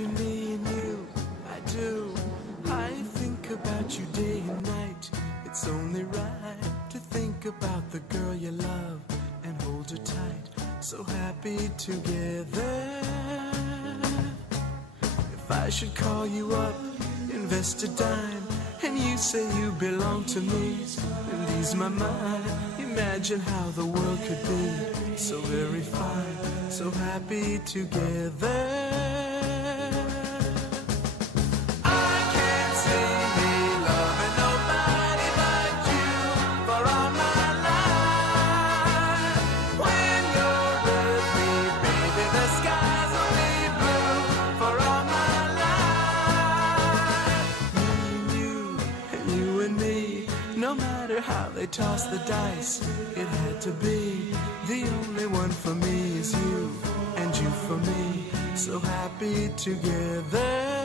Imagine me and you, I do. I think about you day and night. It's only right to think about the girl you love and hold her tight. So happy together. If I should call you up, invest a dime, and you say you belong to me, it ease my mind. Imagine how the world could be so very fine, so happy together. No matter how they toss the dice, it had to be. The only one for me is you, and you for me, so happy together.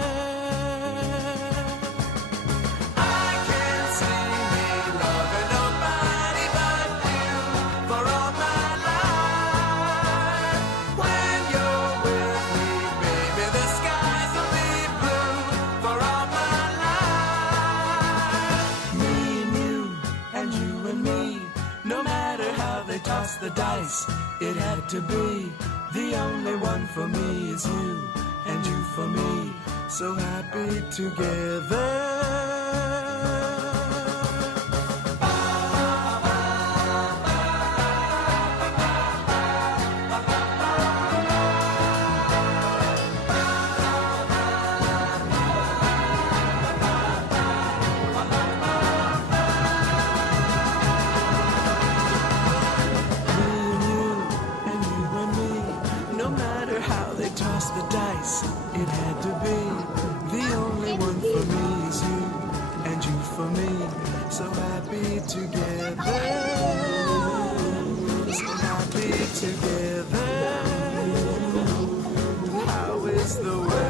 Toss the dice, it had to be. The only one for me is you, and you for me, so happy together. Toss the dice, it had to be. The only one for me is you, and you for me, so happy together. So happy together. How is the world?